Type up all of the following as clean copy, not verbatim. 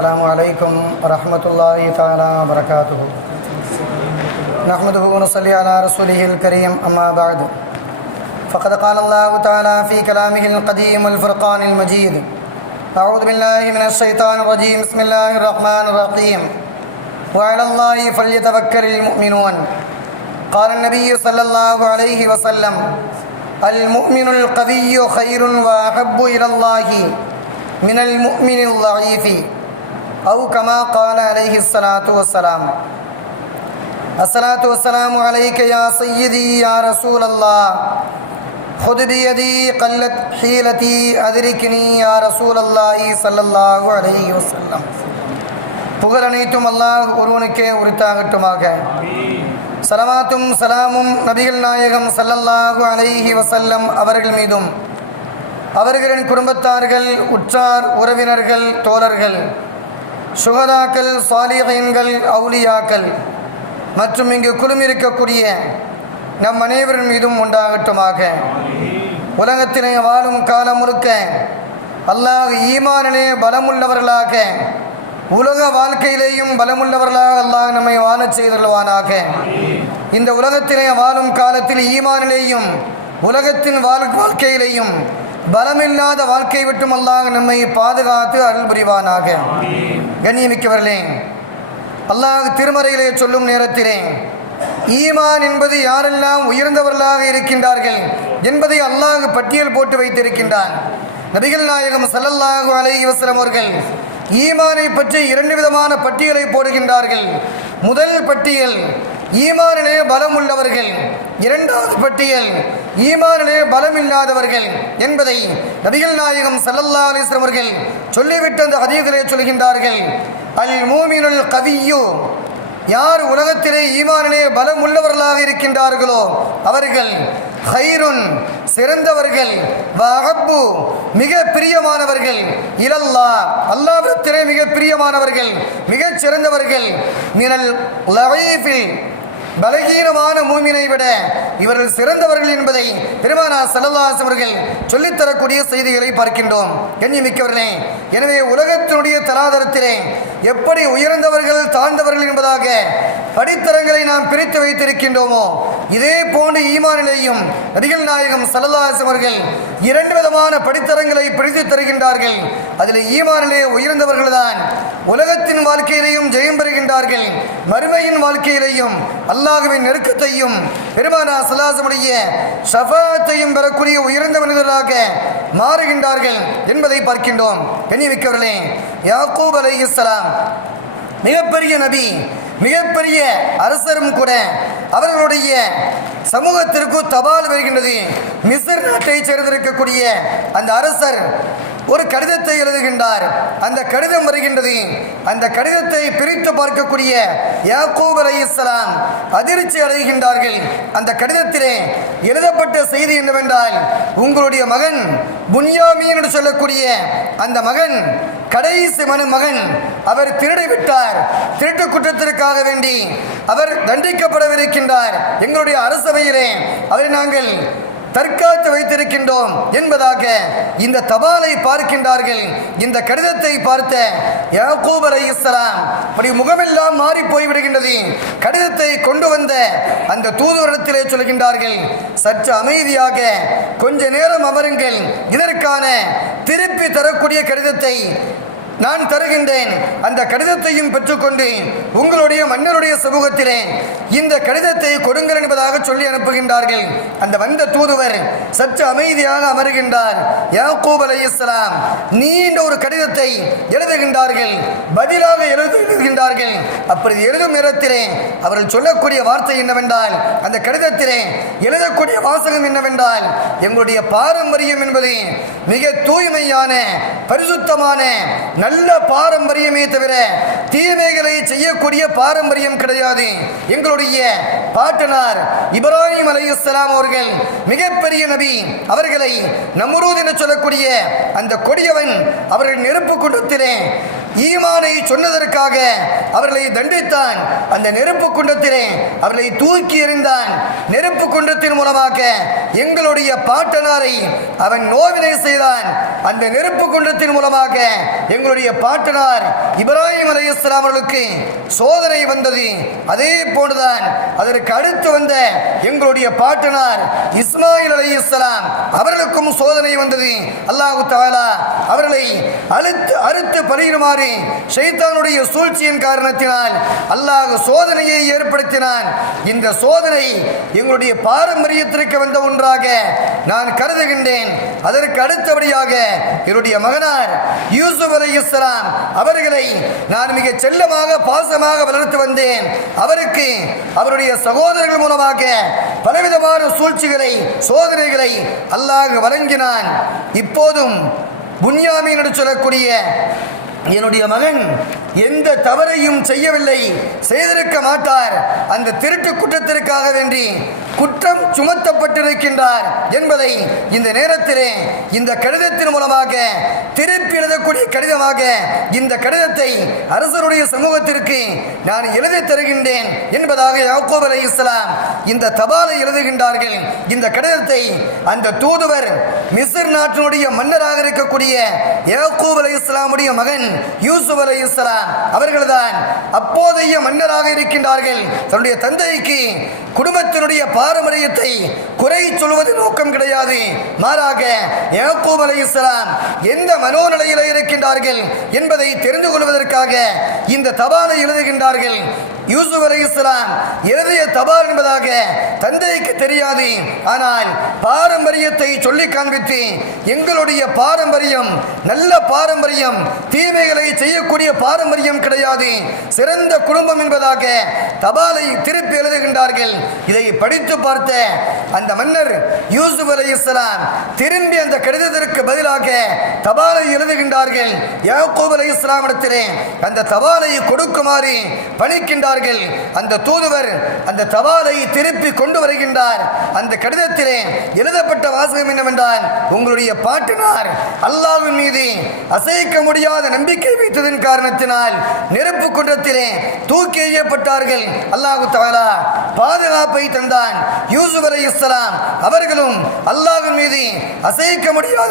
السلام عليكم ورحمة الله تعالى وبركاته. نحمده ونصلي على رسوله الكريم. أما بعد فقد قال الله تعالى في كلامه القديم والفرقان المجيد: أعوذ بالله من الشيطان الرجيم. بسم الله الرحمن الرحيم. وعلى الله فليتوكل المؤمنون. قال النبي صلى الله عليه وسلم: المؤمن القوي خير وأحب إلى الله من المؤمن الضعيف، أو كما قال عليه الصلاة والسلام. الصلاة والسلام عليك يا سيدي يا رسول الله، خذ بيدي قلت حيلتي أدركني يا رسول الله صلى الله عليه وسلم. புகழ் அனைத்தும் அல்லாஹ் ஒருவனுக்கே உரித்தாகட்டுமாக. சலவாத்தும் சலாமும் நபிகள் நாயகம் ஸல்லல்லாஹு அலைஹி வஸல்லம் அவர்கள் மீதும், அவர்களின் குடும்பத்தார்கள், உற்றார் உறவினர்கள், தோழர்கள், சுகதாக்கள், சாலிஹீன்கள், அவுலியாக்கள் மற்றும் இங்கு குழுமிருக்கக்கூடிய நம் அனைவரின் மீதும் உண்டாகட்டுமாக. உலகத்திலே வாழும் காலம் முழுக்க அல்லாஹ் ஈமானிலே பலமுள்ளவர்களாக, உலக வாழ்க்கையிலேயும் பலமுள்ளவர்களாக அல்லாஹ் நம்மை வாழச் செய்தருள்வானாக. இந்த உலகத்திலே வாழும் காலத்தில் ஈமானிலேயும் உலகத்தின் வாழ்க்கையிலேயும் பலமில்லாத வாழ்க்கை விட்டும் அல்லாஹ் நம்மை பாதுகாத்து அருள் புரிவானாக. கண்ணியமிக்கவர்களே, அல்லாஹ் திருமறையிலே சொல்லும் நேரத்திலே ஈமான் என்பது யாரெல்லாம் உயர்ந்தவர்களாக இருக்கின்றார்கள் என்பதை அல்லாஹ் பட்டியல் போட்டு வைத்திருக்கின்றான். நபிகள் நாயகம் ஸல்லல்லாஹு அலைஹி வஸல்லம் அவர்கள் ஈமானை பற்றி இரண்டு விதமான பட்டியலை போடுகின்றார்கள். முதல் பட்டியல் ஈமானிலே பலம் உள்ளவர்கள், இரண்டாவது பட்டியல் ஈமானிலே பலம் இல்லாதவர்கள் என்பதை நபிகள் நாயகம் ஸல்லல்லாஹு அலைஹி வஸல்லம் அவர்கள் சொல்லிவிட்டு அந்த ஹதீஸிலே சொல்கின்றார்கள்: அல் மூமினுல் கவியு, யார் உலகத்திலே ஈமானிலே பலம் உள்ளவர்களாக இருக்கின்றார்களோ அவர்கள் ஹைருன், சிறந்தவர்கள், வஅஹப்பு, மிக பிரியமானவர்கள், இலல்லாஹ், அல்லாஹ்விடத்திலே மிக பிரியமானவர்கள், மிகச் சிறந்தவர்கள், மினல் லஈஃபில், பலகீனமான மூமினை விட இவர்கள் சிறந்தவர்கள் என்பதை பெருமானார் ஸல்லல்லாஹு அலைஹி வஸல்லம் அவர்கள் சொல்லித்தரக்கூடிய செய்திகளை பார்க்கின்றோம். கண்ணியமிக்கவர்களே, எனவே உலகத்தினுடைய தராதரத்திலே எப்படி உயர்ந்தவர்கள் தாழ்ந்தவர்கள் என்பதாக படித்தரங்களை நாம் பிரித்து வைத்திருக்கின்றோமோ, இதே போன்று ஈமானிலேயும் நபிகள் நாயகம் ஸல்லல்லாஹு அலைஹி வஸல்லம் அவர்கள் இரண்டு விதமான படித்தரங்களை பிரித்து தருகின்றார்கள். அதில் ஈமானிலே உயர்ந்தவர்கள் தான் உலகத்தின் வாழ்க்கையிலேயும் ஜெயம் பெறுகின்றார்கள், மறுமையின் வாழ்க்கையிலேயும் அல்லாஹ்வின் நெருக்கத்தையும் பெருமானார் ஸல்லல்லாஹு அலைஹி வஸல்லம் ஷஃபாஅத்தையும் பெறக்கூடிய உயர்ந்த மனிதர்களாக மாறுகின்றார்கள் என்பதை பார்க்கின்றோம். கண்ணியமிக்கவர்களே, யாக்கூப் அலைஹிஸ்ஸலாம் மிகப்பெரிய நபி, மிகப்பெரிய அரசரும் கூட. அவர்களுடைய சமூகத்திற்கு தபால் வருகின்றது. மிஸ்ர் நாட்டை சேர்ந்திருக்கக்கூடிய அந்த அரசர் ஒரு கடிதத்தை எழுதுகின்றார். அந்த கடிதம் வருகின்றது. அந்த கடிதத்தை பிரித்து பார்க்கக்கூடிய யாக்கூப் அலைஹிஸ்ஸலாம் அதிர்ச்சி அடைகின்றார்கள். அந்த கடிதத்திலே எழுதப்பட்ட செய்தி என்னவென்றால், உங்களுடைய மகன் புன்யாமீன் என்று சொல்லக்கூடிய அந்த மகன், கடைசி மகன், அவர் திருடிவிட்டார். திருட்டு குற்றத்திற்காக வேண்டி அவர் தண்டிக்கப்படவிருக்கின்றார். எங்களுடைய அரசவையிலே அவரை நாங்கள் தற்காத்து வைத்திருக்கின்றோம் என்பதாக இந்த தபாலை பார்க்கின்றார்கள். இந்த கடிதத்தை பார்த்த யாக்கூப் அலைஹிஸ்ஸலாம் அப்படி முகமெல்லாம் மாறி போய்விடுகின்றது. கடிதத்தை கொண்டு வந்த அந்த தூதுவரிடத்திலே சொல்கின்றார்கள்: சற்று அமைதியாக கொஞ்ச நேரம் அமருங்கள், இதற்கான திருப்பி தரக்கூடிய கடிதத்தை நான் தருகின்றேன். அந்த கடிதத்தையும் பெற்றுக்கொண்டு உங்களுடைய மன்னருடைய சமூகத்திலே இந்த கடிதத்தை கொடுங்கள் என்பதாக சொல்லி அனுப்புகின்றார்கள். அந்த வந்த தூதுவர் சற்று அமைதியாக அமருகின்றார். யாக்கூப் அலைஹிஸ்ஸலாம் நீண்ட ஒரு கடிதத்தை எழுதுகின்றார்கள், பதிலாக எழுதுகின்றார்கள். அப்படி எழுதும் நேரத்திலே அவர்கள் சொல்லக்கூடிய வார்த்தை என்னவென்றால், அந்த கடிதத்திலே எழுதக்கூடிய வாசகம் என்னவென்றால், எங்களுடைய பாரம்பரியம் என்பது மிக தூய்மையான, பரிசுத்தமான, நல்ல பாரம்பரியமே தவிர தீமைகளை செய்யக்கூடிய பாரம்பரியம் கிடையாது. எங்களுடைய பாட்டனார் இப்ராஹிம் அலைஹிஸ்ஸலாம் அவர்கள் மிகப்பெரிய நபி. அவர்களை நம்ரூத் என்று சொல்லக்கூடிய அந்த கொடியவன் அவர்கள் நெருப்பு குண்டத்திலே ஈமானை சொன்னதற்காக அவர்களை தண்டித்தான். அந்த நெருப்பு குண்டத்திலே அவர்களை தூக்கி எறிந்தான். நெருப்பு குண்டத்தின் மூலமாக எங்களுடைய பாட்டனாரை அவன் நோவினை செய்தான். அந்த நெருப்பு குண்டத்தின் மூலமாக எங்களுடைய பாட்டனார் இப்ராஹிம் அலைஹிஸ்ஸலாம் அவர்களுக்கு சோதனை வந்தது. அதே போன்றுதான் அதற்கு அடுத்து வந்த எங்களுடைய பாட்டனார் இஸ்மாயில் அலைஹிஸ்ஸலாம் அவர்களுக்கும் சோதனை வந்தது. அல்லாஹ் தஆலா அவர்களை அறுத்து பலியிடுமாறு ஷைத்தானுடைய சூழ்ச்சியின் காரணத்தினால் அல்லாஹ் சோதனையை ஏற்படுத்தினான். இந்த சோதனை எங்களுடைய பாரம்பரியத்திற்கு வந்த ஒன்றாக நான் கருதுகின்றேன். அதற்கு அடுத்தபடியாக என்னுடைய மகனார் யூசுப் அலைஹிஸ்ஸலாம் அவர்களை நான் மிக செல்லமாக பாசமாக வளர்த்து வந்தேன். அவருக்கு அவருடைய சகோதரர்கள் மூலமாக பலவிதமான சூழ்ச்சிகளை சோதனைகளை அல்லாஹ் வழங்கினான். இப்போதும் புன்யாமீன் என்று சொல்லக்கூடிய என்னுடைய மகன் எந்த தவறையும் செய்யவில்லை, செய்திருக்க மாட்டார். அந்த திருட்டு குற்றத்திற்காக வேண்டி குற்றம் சுமத்தப்பட்டிருக்கின்றார் என்பதை இந்த நேரத்திலே இந்த கடிதத்தின் மூலமாக திருப்பி எழுதக்கூடிய கடிதமாக இந்த கடிதத்தை அரசருடைய சமூகத்திற்கு நான் எழுதி தருகின்றேன் என்பதாக யாக்கூப் அலைஹிஸ்ஸலாம் இந்த தபாலை எழுதுகின்றார்கள். இந்த கடிதத்தை அந்த தூதுவர் மிஸ்ர் நாட்டினுடைய மன்னராக இருக்கக்கூடிய யாக்கூப் அலைஹிஸ்ஸலாமுடைய மகன் யூசுப் அலைஹிஸ்ஸலாம் அவர்கள்தான் அப்போதைய மன்னராக இருக்கின்றார்கள். தன்னுடைய தந்தைக்கு குடும்பத்தினுடைய பாரம்பரியத்தை குறை சொல்வது நோக்கம் கிடையாது. மாறாக யாக்கூப் அலைஹிஸ்ஸலாம் எந்த மனோநிலையில் இருக்கின்றார்கள் என்பதை தெரிந்து கொள்வதற்காக இந்த தபாலை எழுதுகின்றார்கள். யூசுப் அலைஹிஸ்ஸலாம் எழுதிய தபால் என்பதாக தந்தைக்கு தெரியாது. ஆனால் பாரம்பரியத்தை சொல்லி காண்பித்து எங்களுடைய பாரம்பரியம் நல்ல பாரம்பரியம், தீமைகளை செய்யக்கூடிய பாரம்பரியம் கிடையாது, சிறந்த குடும்பம் என்பதாக தபாலை திருப்பி எழுதுகின்றார்கள். இதை படித்து பார்த்த அந்த மன்னர் யூசுப் அலைஹிஸ்ஸலாம் திரும்பி அந்த கடிதத்திற்கு பதிலாக தபாலை எழுதுகின்றார்கள். யாக்கூப் அலைஹிஸ்ஸலாம் இடத்திலே அந்த தபாலை கொடுக்குமாறு பணிக்கின்றார்கள். அந்த தூதுவர் அந்த தபாலை திருப்பி கொண்டு வருகின்றார். அந்த கடிதத்திலே எழுதப்பட்ட வாசகம் என்னவென்றால், உங்களுடைய பாட்டனார் அல்லாஹ்வின் மீது அசைக்க முடியாத நம்பிக்கை வைத்ததன் காரணத்தினால் நெருப்பு குண்டத்திலே தூக்கி எறியப்பட்டார்கள். அல்லாஹ் தஆலா பாதுகாப்பை தந்தான். யூசுப் அலைஹிஸ்ஸலாம் அவர்களும் அல்லாஹ்வின் மீது அசைக்க முடியாத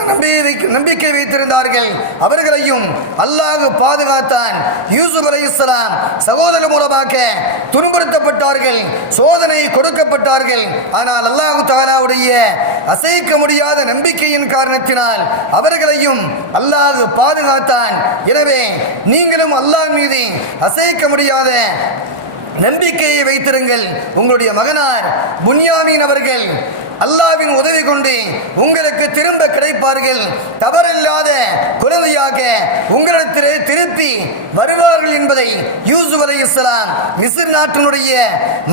நம்பிக்கை வைத்திருந்தார்கள். அவர்களையும் அல்லாஹ் பாதுகாத்தான். யூசுப் அலைஹிஸ்ஸலாம் சகோதரர் மூலமாக துன்புறுத்தப்பட்டார்கள், சோதனை கொடுக்கப்பட்டார்கள். ஆனால் அல்லாஹ் தஆலாவுடைய அசைக்க முடியாத நம்பிக்கையின் காரணத்தினால் அவர்களையும் அல்லாஹ் பாதுகாத்தான். எனவே நீங்களும் அல்லாஹ் மீது அசைக்க முடியாத நம்பிக்கையை வைத்திருங்கள். உங்களுடைய மகனார் புன்யாமீன் அவர்கள் அல்லாஹ்வின் உதவி கொண்டு உங்களுக்கு திரும்ப கிடைப்பார்கள். தவறில்லாத குழந்தையாக உங்களிடத்திலே திருப்பி வருவார்கள் என்பதை யூசுப் அலைஹிஸ்ஸலாம் மிஸ்ர் நாட்டினுடைய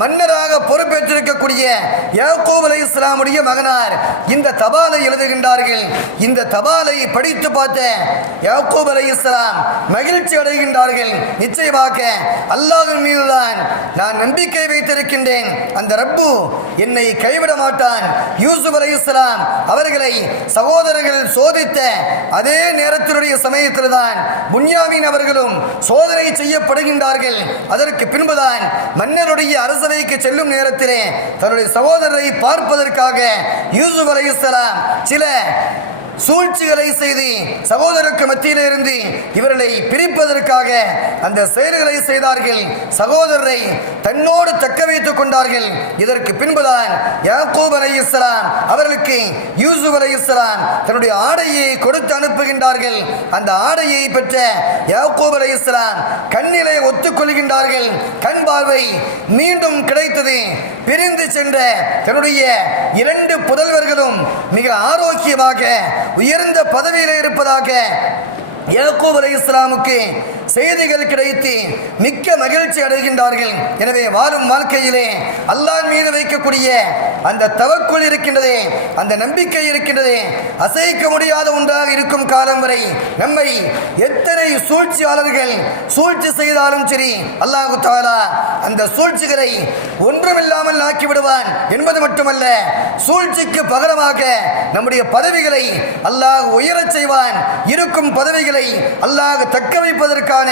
மன்னராக பொறுப்பேற்றிருக்கக்கூடிய யாக்கூப் அலைஹிஸ்ஸலாமுடைய மகனார் இந்த தபாலை எழுதுகின்றார்கள். இந்த தபாலை படித்து பார்த்த யாக்கூப் அலைஹிஸ்ஸலாம் மகிழ்ச்சி அடைகின்றார்கள். நிச்சயமாக அல்லாஹ்வின் மீதுதான் நான் நம்பிக்கை வைத்திருக்கின்றேன். அந்த ரப்பு என்னை கைவிட மாட்டான். யூசுப் அலைஹிஸ்ஸலாம் அவர்களை சகோதரர்கள் சோதித்த அதே நேரத்தினுடைய சமயத்தில் தான் புன்யாமீன் அவர்களும் சோதனை செய்யப்படுகின்றார்கள். அதற்கு பின்புதான் மன்னருடைய அரசவைக்கு செல்லும் நேரத்திலே தன்னுடைய சகோதரரை பார்ப்பதற்காக யூசுப் அலைஹிஸ்ஸலாம் சில சூழ்ச்சிகளை செய்து சகோதரருக்கு மத்தியிலே இருந்து இவர்களை பிரிப்பதற்காக அந்த செயல்களை செய்தார்கள். சகோதரரை தன்னோடு தக்க வைத்துக் கொண்டார்கள். இதற்கு பின்புதான் யாக்கூப் அலைஹிஸ்ஸலாம் அவர்களுக்கு யூசுப் அலைஹிஸ்ஸலாம் தன்னுடைய ஆடையை கொடுத்து அனுப்புகின்றார்கள். அந்த ஆடையை பெற்ற யாக்கூப் அலைஹிஸ்ஸலாம் கண்ணிலே ஒத்துக்கொள்கின்றார்கள். கண் பார்வை மீண்டும் கிடைத்தது. பிரிந்து சென்ற தன்னுடைய 2 புதல்வர்களும் மிக ஆரோக்கியமாக உயர்ந்த பதவியில் இருப்பதாக யாக்கூப் அலைஹிஸ்ஸலாமுக்கு செய்திகள் கிடைத்து மிக்க மகிழ்ச்சி அடைகின்றார்கள். எனவே வாழும் வாழ்க்கையிலே அல்லாஹ் மீது வைக்கக்கூடிய அந்த தவக்குல் இருக்கின்றதே, அந்த நம்பிக்கை இருக்கின்றதே, அசைக்க முடியாத ஒன்றாக இருக்கும் காலம் வரை நம்மை எத்தனை சூழ்ச்சியாளர்கள் சூழ்ச்சி செய்தாலும் சரி அல்லாஹ் தஆலா அந்த சூழ்ச்சிகளை ஒன்றுமில்லாமல் ஆக்கி விடுவான் என்பது மட்டுமல்ல, சூழ்ச்சிக்கு பகரமாக நம்முடைய பதவிகளை அல்லாஹ் உயரச் செய்வான். இருக்கும் பதவிகளை உரிமைகளை அல்லாஹ் தக்க வைப்பதற்கான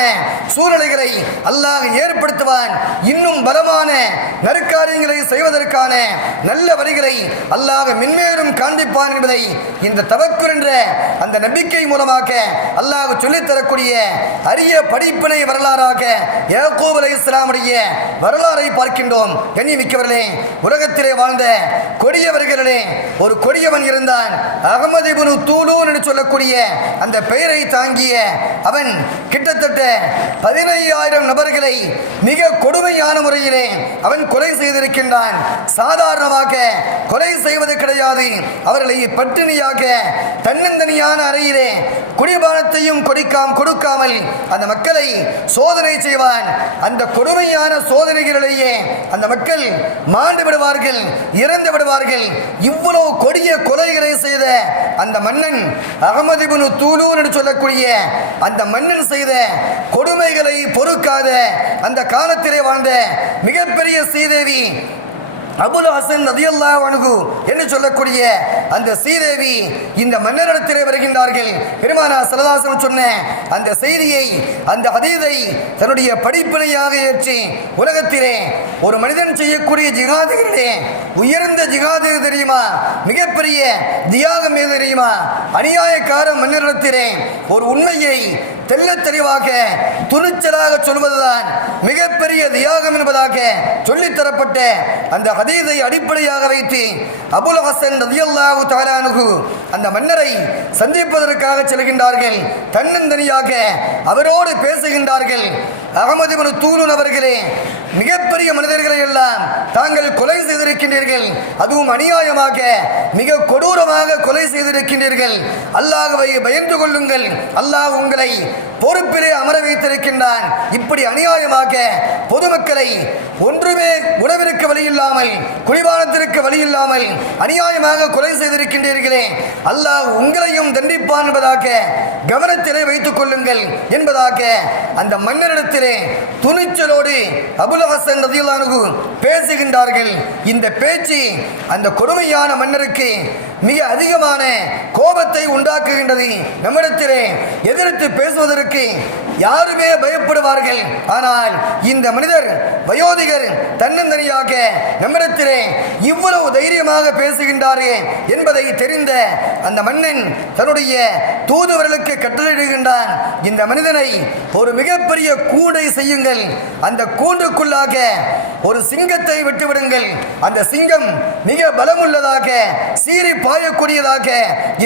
சூழ்நிலைகளை அல்லாஹ் ஏற்படுத்துவான். இன்னும் பலமான நற்காரியங்களை செய்வதற்கான நல்ல வழிகளை அல்லாஹ் மென்மேலும் காண்பிப்பான் என்பதை இந்த தவக்குர் என்ற அந்த நம்பிக்கை மூலமாக அல்லாஹ் சொல்லித் தரக்கூடிய அரிய படிப்பினை வரலாறாக யாக்கூப் அலைஹிஸ்ஸலாமுடைய வரலாறை பார்க்கின்றோம். கண்ணியமிக்கவர்களே, உலகத்திலே வாழ்ந்த கொடியவர்களிலே ஒரு கொடியவன் இருந்தான். அகமது இப்னு தூலூன் என்று சொல்லக்கூடிய அந்த பெயரை தாங்கிய அவன் கிட்டத்தட்ட 15,000 நபர்களை மிக கொடுமையான முறையிலே அவன் கொலை செய்திருக்கின்றான். சாதாரணமாக கொலை செய்வது கிடையாது. அவர்களை பட்டினியாக தன்னந்தனியான அறையிலே குடிபானத்தையும் கொடுக்காமல் அந்த மக்களை சோதனை செய்வான். அந்த கொடுமையான சோதனைகளிலேயே அந்த மக்கள் மாண்டு விடுவார்கள், இறந்து விடுவார்கள். இவ்வளவு கொடிய கொலைகளை செய்த அந்த மன்னன் அகமது இப்னு தூலூன் என்று சொல்லக்கூடிய அந்த மன்னன் செய்த கொடுமைகளை பொறுக்காத அந்த காலத்திலே வாழ்ந்த மிகப்பெரிய சீதேவி அபுல் ஹசன் ரலியல்லாஹு அன்ஹு என்று சொல்லக்கூடிய அந்த சீதேவி இந்த மன்னரிடத்திலே வருகின்றார்கள். பெருமானார் ஸல்லல்லாஹு அலைஹி வஸல்லம் சொன்ன அந்த செய்தியை, அந்த ஹதீஸை தன்னுடைய படிப்பினையாக ஏற்றி உலகத்திலே ஒரு மனிதன் செய்யக்கூடிய ஜிஹாதுகளிலே உயர்ந்த ஜிஹாது தெரியுமா? மிகப்பெரிய தியாகம் எது தெரியுமா? அநியாயக்கார மன்னரிடத்திலே ஒரு உண்மையை தெல்ல தெளிவாக துணிச்சலாக சொல்வதுதான் மிகப்பெரிய தியாகம் என்பதாக சொல்லித்தரப்பட்ட அந்த ஹதீஸை அடிப்படையாக வைத்து அபுல் ஹசன் ரலியல்லாஹு தஆலா அன்ஹு அந்த மன்னரை சந்திப்பதற்காக செல்கின்றார்கள். தன்னந்தனியாக அவரோடு பேசுகின்றார்கள். அகமது இப்னு தூலூன் அவர்களே, மிகப்பெரிய மனிதர்களை எல்லாம் தாங்கள் கொலை செய்திருக்கின்றீர்கள், அதுவும் அநியாயமாக மிக கொடூரமாக கொலை செய்திருக்கின்றீர்கள். அல்லாஹ்வை பயந்து கொள்ளுங்கள், அல்லாஹ் உங்களை பொறுப்பிலே அமர வைத்திருக்கின்றான். இப்படி அநியாயமாக பொதுமக்களை ஒன்றுமே உணவிற்கு வழி இல்லாமல், குடிபானத்திற்கு வழி இல்லாமல் அநியாயமாக கொலை செய்திருக்கின்றீர்களே, அல்லாஹ் உங்களையும் தண்டிப்பான் என்பதாக கவனத்திலே வைத்துக் கொள்ளுங்கள் என்பதாக அந்த மன்னரிடத்திலே துணிச்சலோடு அபுல் ஹசன் ரலியல்லாஹு அன்ஹு பேசுகின்றார்கள். இந்த பேச்சு அந்த கொடுமையான மன்னருக்கு மிக அதிகமான கோபத்தை உண்டாக்குகின்றது. நம்மிடத்திலே எதிர்த்து பேசுவதற்கு யாருமே பயப்படுவார்கள். ஆனால் இந்த மனிதர் வயோதிகர் தன்னந்தனியாக நம்மிடத்திலே இவ்வளவு தைரியமாக பேசுகின்றாரே என்பதை தெரிந்த அந்த மன்னன் தன்னுடைய தூதுவர்களுக்கு கட்டளையிடுகின்றான். இந்த மனிதனை ஒரு மிகப்பெரிய கூண்டை செய்யுங்கள், அந்த கூண்டுக்குள்ளாக ஒரு சிங்கத்தை விட்டுவிடுங்கள். அந்த சிங்கம் மிக பலமுள்ளதாக, சீறி பாயக்கூடியதாக,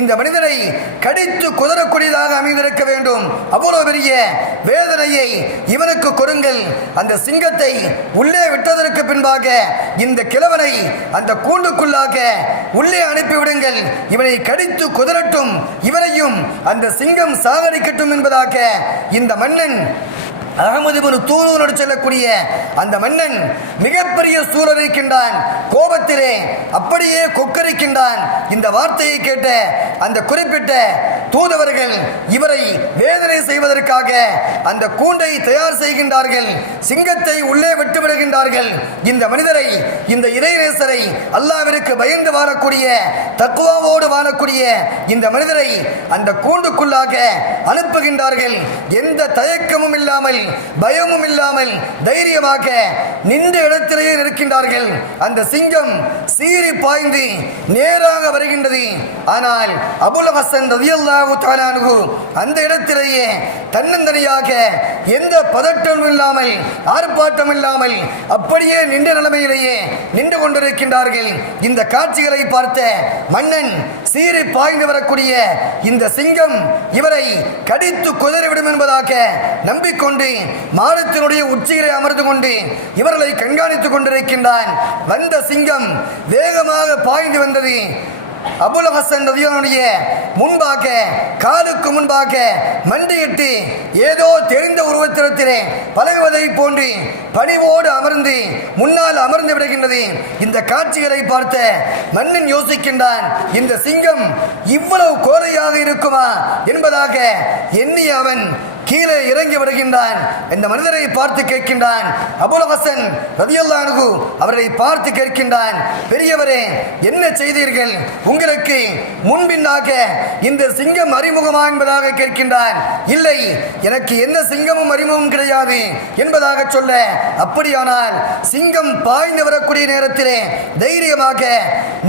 இந்த மனிதனை கடித்து குதறக்கூடியதாக அமைந்திருக்க வேண்டும். அவ்வளவு பெரிய வேதனையை இவனுக்கு கொடுங்கள். அந்த சிங்கத்தை உள்ளே விட்டதற்கு பின்பாக இந்த கிழவனை அந்த கூண்டுக்குள்ளாக உள்ளே அனுப்பிவிடுங்கள். இவனை கடித்து குதறட்டும், இவனையும் அந்த சிங்கம் சாகடிக்கட்டும் என்பதாக இந்த மன்னன் அகமது இப்னு தூலூன் செல்லக்கூடிய அந்த மன்னன் மிகப்பெரிய சூழலிருக்கின்றான். கோபத்திலே அப்படியே கொக்கரிக்கின்றான். இந்த வார்த்தையை கேட்ட அந்த குறிப்பிட்ட தூதவர்கள் இவரை வேதனை செய்வதற்காக அந்த கூண்டை தயார் செய்கின்றார்கள். சிங்கத்தை உள்ளே விட்டு விடுகின்றார்கள். இந்த மனிதரை, இந்த இறைநேசரை, அல்லாஹ்விற்கு பயந்து வாழக்கூடிய, தக்வாவோடு வாழக்கூடிய இந்த மனிதரை அந்த கூண்டுக்குள்ளாக அனுப்புகின்றார்கள். எந்த தயக்கமும் இல்லாமல், பயமும் இல்லாமல் தைரியமாக நின்ற இடத்திலேயே நிற்கின்றார்கள். அந்த சிங்கம் சீறி பாய்ந்து நேராக வருகின்றது. ஆனால் அபுல் ஹசன் ரலியல்லாஹு தஆலா அன்ஹு அந்த இடத்திலேயே தன்னந்தனியாக எந்த பதட்டமும் இல்லாமல், ஆர்ப்பாட்டம் இல்லாமல் அப்படியே நின்ற நிலைமையிலேயே நின்று கொண்டிருக்கின்றார்கள். இந்த காட்சிகளை பார்த்த மன்னன் சீறி பாய்ந்து வரக்கூடிய இந்த சிங்கம் இவரை கடித்து குதறிவிடும் என்பதாக நம்பிக்கொண்டு மாடத்தினுடைய உச்சிகளை அமர்ந்து கொண்டு இவர்களை கண்காணித்துக் கொண்டிருக்கின்றான். வந்த சிங்கம் வேகமாக பாய்ந்து வந்தது. அபுல் ஹசன் ரலியல்லாஹு முன்பாக, காலுக்கு முன்பாக மண்டியிட்டு ஏதோ தெரிந்த உருவத்திலே பழகுவதை போன்று பணிவோடு அமர்ந்து முன்னால் அமர்ந்து விடுகின்றது. இந்த காட்சிகளை பார்த்த மன்னன் யோசிக்கின்றான், இந்த சிங்கம் இவ்வளவு கோரையாக இருக்குமா என்பதாக எண்ணி அவன் கீழே இறங்கி வருகின்றான். இந்த மனிதரை பார்த்து கேட்கின்றான். அபுல் ஹசன் ரலியல்லாஹு அன்ஹு அவரை பார்த்து கேட்கின்றான், பெரியவரே, என்ன செய்தீர்கள்? உங்களுக்கு முன்பின்னாக இந்த சிங்கம் அறிமுகமா என்பதாக கேட்கின்றான். இல்லை, எனக்கு எந்த சிங்கமும் அறிமுகம் கிடையாது என்பதாக சொல்ல, அப்படியானால் சிங்கம் பாய்ந்து வரக்கூடிய நேரத்திலே தைரியமாக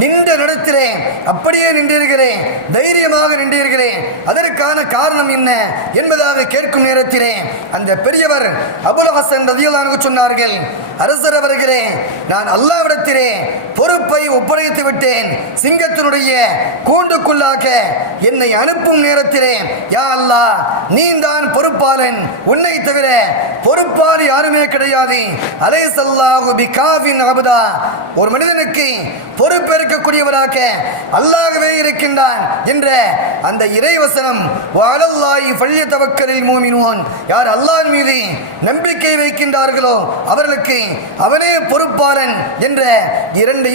நின்ற இடத்திலே அப்படியே நின்றீர்களே, தைரியமாக நின்றீர்களே, அதற்கான காரணம் என்ன என்பதாக கேட்கும் நேரத்திலே அந்த பெரியவர் அபுல் ஹசன் ரலியல்லாஹு அன்ஹு சொன்னார்கள், அரசர் அவர்களே, நான் அல்லாஹ்விடத்திலே பொறுப்பை ஒப்படைத்து விட்டேன். சிங்கத்தினுடைய கூண்டுக்குள்ளாக என்னை அனுப்பும் நேரத்திலே, யா அல்லாஹ், நீ தான் பொறுப்பாளன், உன்னை தவிர பொறுப்பாளி யாருமே கிடையாது. அலைஸல்லாஹு பிகாஃபின் அப்தா, ஒரு மனிதனுக்கு பொறுப்பேற்கக்கூடியவராக அல்லாஹ்வே இருக்கின்றான் என்ற அந்த இறைவசனம், வஅலல்லாஹி ஃபல்யதவக்கலில் மூமினூன், யார் அல்லாஹ் மீது நம்பிக்கை வைக்கின்றார்களோ அவர்களுக்கு அவனே பொறுப்பாளன் என்ற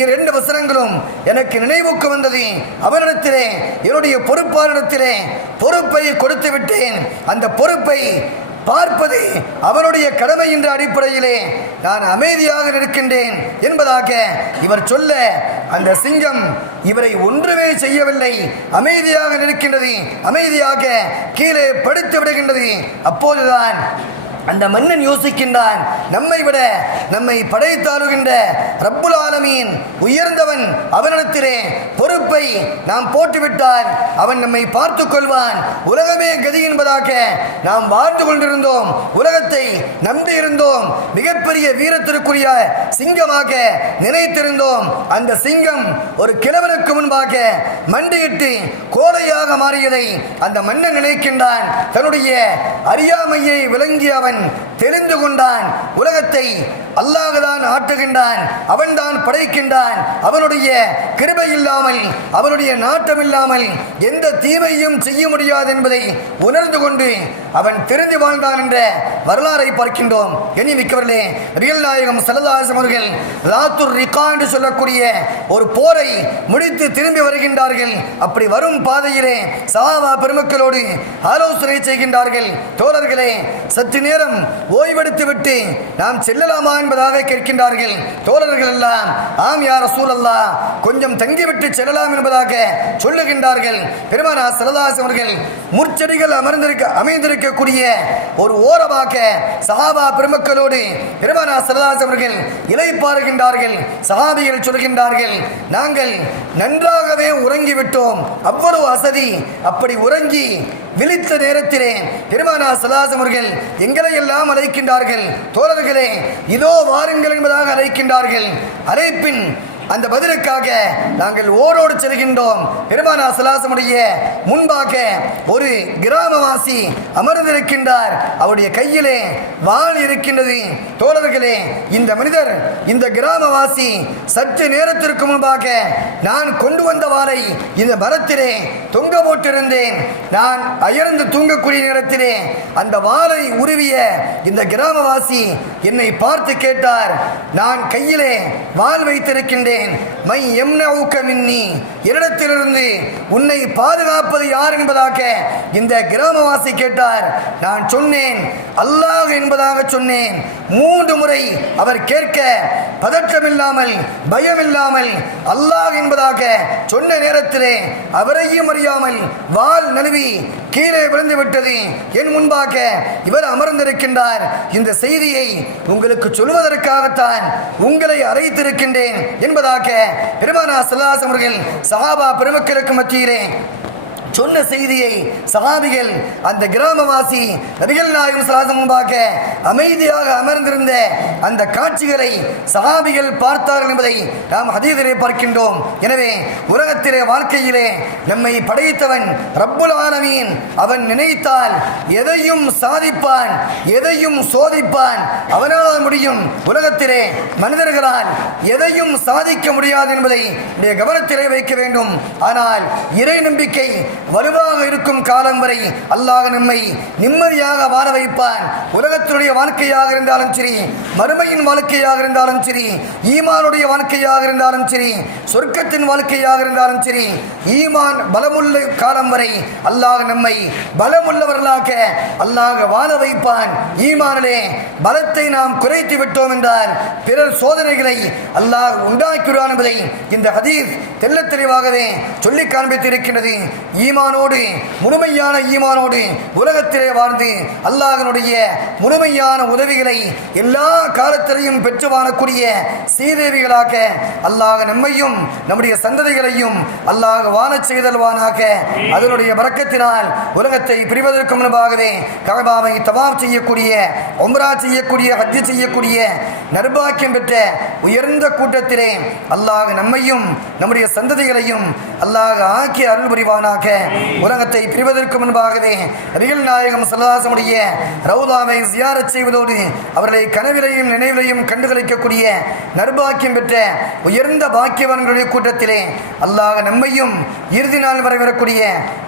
இரண்டு வசனங்களும் எனக்கு நினைவுக்கு வந்தது. அவனிடத்திலே, என்னுடைய பொறுப்பாளரிடத்திலே பொறுப்பை கொடுத்து விட்டேன். அந்த பொறுப்பை பார்ப்பது அவனுடைய கடமை என்ற அடிப்படையிலே நான் அமைதியாக நிற்கின்றேன் என்பதாக இவர் சொல்ல, அந்த சிங்கம் இவரை ஒன்றுமே செய்யவில்லை, அமைதியாக நிற்கின்றது, அமைதியாக கீழே படுத்து விடுகின்றது. அப்போதுதான் அந்த மன்னன் யோசிக்கின்றான், நம்மை விட நம்மை படைத்தாளுகின்ற ரப்புல் ஆலமீன் உயர்ந்தவன், அவனிடத்திலே பொறுப்பை நாம் போட்டுவிட்டால் அவன் நம்மை பார்த்து கொள்வான். உலகமே கதி என்பதாக நாம் வாழ்ந்து கொண்டிருந்தோம், உலகத்தை நம்பி இருந்தோம், மிகப்பெரிய வீரத்திற்குரிய சிங்கமாக நினைத்திருந்தோம். அந்த சிங்கம் ஒரு கிழவனுக்கு முன்பாக மண்டியிட்டு கோடையாக மாறியதை அந்த மன்னன் நினைக்கின்றான். தன்னுடைய அறியாமையை விளங்கிய அவன் தெரிந்து கொண்டான், உலகத்தை அல்லாஹ்தான் ஆட்டுகின்றான், அவன்தான் படைக்கின்றான், அவனுடைய கிருபை இல்லாமல், அவனுடைய நாட்டம் இல்லாமல் எந்த தீமையும் செய்ய முடியாது என்பதை உணர்ந்து கொண்டு அவன் தெரிந்து வாழ்ந்தான் என்ற வரலாறை பார்க்கின்றோம். எண்ணிமிக்கவர்களே, நபிகள் நாயகம் ஸல்லல்லாஹு அலைஹி வஸல்லம் அவர்கள் லாத்துர் ரிகா என்று சொல்லக்கூடிய ஒரு போரை முடித்து திரும்பி வருகின்றார்கள். அப்படி வரும் பாதையிலே சஹாபா பெருமக்களோடு ஆலோசனை செய்கின்றார்கள். தோழர்களே, சற்று நேரம் ஓய்வெடுத்து விட்டு நாம் செல்லலாமா என்பதாக கேட்கின்றார்கள். தோழர்கள் எல்லாம் ஆம் யா ரசூலல்லாஹ், கொஞ்சம் தங்கிவிட்டு செல்லலாம் என்பதாக சொல்லுகின்றார்கள். பெருமானார் ஸல்லல்லாஹு அலைஹி வஸல்லம் அவர்கள் முற்செடிகள் அமைந்திருக்கக்கூடிய ஒரு ஓரமாக சஹாபா பெருமக்களோடு பெருமானார் ஸல்லல்லாஹு அலைஹி வஸல்லம் அவர்கள் இளைப்பாறுகின்றார்கள். சஹாபிகள் சொல்கின்றார்கள், நாங்கள் நன்றாகவே உறங்கிவிட்டோம், அவ்வளவு அசதி. அப்படி உறங்கி விழித்த நேரத்திலே பெருமானார் ஸல்லல்லாஹு அலைஹி வஸல்லம் அவர்கள் எங்களை எல்லாம் அழைக்கின்றார்கள். தோழர்களே, இதோ வாருங்கள் என்பதாக அழைக்கின்றார்கள். அழைப்பின் அந்த பதிலுக்காக நாங்கள் ஓரோடு செல்கின்றோம். பெருமானார் ஸல்லல்லாஹு அலைஹி வஸல்லம் முன்பாக ஒரு கிராமவாசி அமர்ந்திருக்கின்றார். அவருடைய கையிலே வாள் இருக்கின்றது. தோழர்களே, இந்த மனிதர், இந்த கிராமவாசி சற்று நேரத்திற்கு முன்பாக நான் கொண்டு வந்த வாளை இந்த மரத்திலே தொங்க போட்டிருந்தேன். நான் அயர்ந்து தூங்கக்கூடிய நேரத்திலே அந்த வாளை உருவிய இந்த கிராமவாசி என்னை பார்த்து கேட்டார், நான் கையிலே வாள் வைத்திருக்கின்றேன், மை யம்னஉக மின்னி, என்னிடத்திலிருந்து உன்னை பாதுகாப்பது யார் என்பதாக இந்த கிராமவாசி கேட்டார். நான் சொன்னேன், அல்லாஹ் என்பதாக சொன்னேன். 3 முறை அவர் கேட்க பதற்றமில்லாமல், பயமில்லாமல் அல்லாஹ் என்பதாக சொன்ன நேரத்திலே அவரையும் அறியாமல் வாள் நழுவி கீழே விழுந்து விட்டது. என் முன்பாக இவர் அமர்ந்திருக்கின்றார். இந்த செய்தியை உங்களுக்கு சொல்வதற்காகத்தான் உங்களை அழைத்திருக்கின்றேன் என்பதாக பெருமானார் ஸல்லல்லாஹு அலைஹி வஸல்லம் அவர்கள் சஹாபா பெருமக்களுக்கு மத்தியிலே சொன்ன செய்தியை சஹாபிகள், அந்த கிராமவாசி நபிகள் நாயகம் ஸல்லல்லாஹு அலைஹி வஸல்லம் முன்பாக அமைதியாக அமர்ந்திருந்த அந்த காட்சிகளை சஹாபிகள் பார்த்தார்கள் என்பதை நாம் ஹதீஸிலே பார்க்கின்றோம். எனவே உலகத்திலே, வாழ்க்கையிலே நம்மை படைத்தவன் ரப்புல் ஆலமீன், அவன் நினைத்தால் எதையும் சாதிப்பான், எதையும் சோதிப்பான். அவனால் முடியும். உலகத்திலே மனிதர்களால் எதையும் சாதிக்க முடியாது என்பதை கவனத்திலே வைக்க வேண்டும். ஆனால் இறை நம்பிக்கை வலுவாக இருக்கும் காலம் வரை அல்லாஹ் நம்மை நிம்மதியாக வாழ வைப்பான். உலகத்தினுடைய வாழ்க்கையாக இருந்தாலும் சரி, மறுமையின் வாழ்க்கையாக இருந்தாலும் சரி, ஈமானுடைய வாழ்க்கையாக இருந்தாலும் சரி, சொர்க்கத்தின் வாழ்க்கையாக இருந்தாலும் சரி, ஈமான் பலமுள்ள காலம் வரை அல்லாஹ் நம்மை பலமுள்ளவர்களாக அல்லாஹ் வாழ வைப்பான். ஈமானிலே பலத்தை நாம் குறைத்து விட்டோம் என்றால் பிறர் சோதனைகளை அல்லாஹ் உண்டாக்கிவிடுவான் என்பதை இந்த ஹதீஸ் தெள்ளத் தெளிவாகவே சொல்லி காண்பித்திருக்கிறது. ஈமானோடு, முழுமையான ஈமானோடு உலகத்திலே வாழ்ந்து அல்லாஹ்வினுடைய முழுமையான உதவிகளை எல்லா காலத்திலையும் பெற்று வாழக்கூடிய சீதேவிகளாக அல்லாஹ் நம்மையும் நம்முடைய சந்ததிகளையும் அல்லாஹ் வாழச் செய்தல்வானாக. அதனுடைய பரக்கத்தினால் உலகத்தை பிரிவதற்கு முன்பாகவே கஅபாவை தவாப் செய்யக்கூடிய, உம்ரா செய்யக்கூடிய, ஹஜ் செய்யக்கூடிய நற்பாக்கியம் பெற்ற உயர்ந்த கூட்டத்திலே அல்லாஹ் நம்மையும் நம்முடைய சந்ததிகளையும் அல்லாஹ் ஆக்கி அருள் புரிவானாக. உலகத்தை பிரிவதற்கு முன்பாகவே நபிகள் நாயகம் ஸல்லல்லாஹு அலைஹி வஸல்லம் ரவுதாவை ஜியாரத் செய்வதோடு அவர்களை கனவிலையும் நினைவிலையும் கண்டுகளிக்கக்கூடிய நற்பாக்கியம் பெற்ற உயர்ந்த பாக்கியவான்களுடைய கூட்டத்திலே அல்லாஹ் நம்மையும் இறுதி நாள் வரை வரக்கூடிய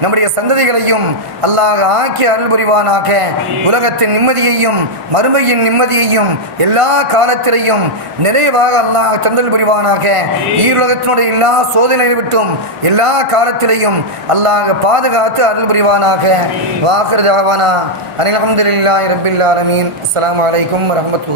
நம்முடைய சந்ததிகளையும் அல்லாஹ் ஆக்கி அருள் புரிவானாக. உலகத்தின் நிம்மதியையும் மறுமையின் நிம்மதியையும் எல்லா காலத்திலையும் நிறைவாக அல்லாஹ் தந்தல் புரிவானாக. ஈருலகத்தினுடைய எல்லா சோதனைகளை விட்டும் எல்லா காலத்திலையும் அல்லாஹ் பாதுகாத்து அருள் புரிவானாக. வாஹிர் தஅவானா அல்ஹம்துலில்லாஹி ரப்பில் ஆலமீன். அஸ்ஸலாமு அலைக்கும் வரஹ்மத்துல்லாஹி.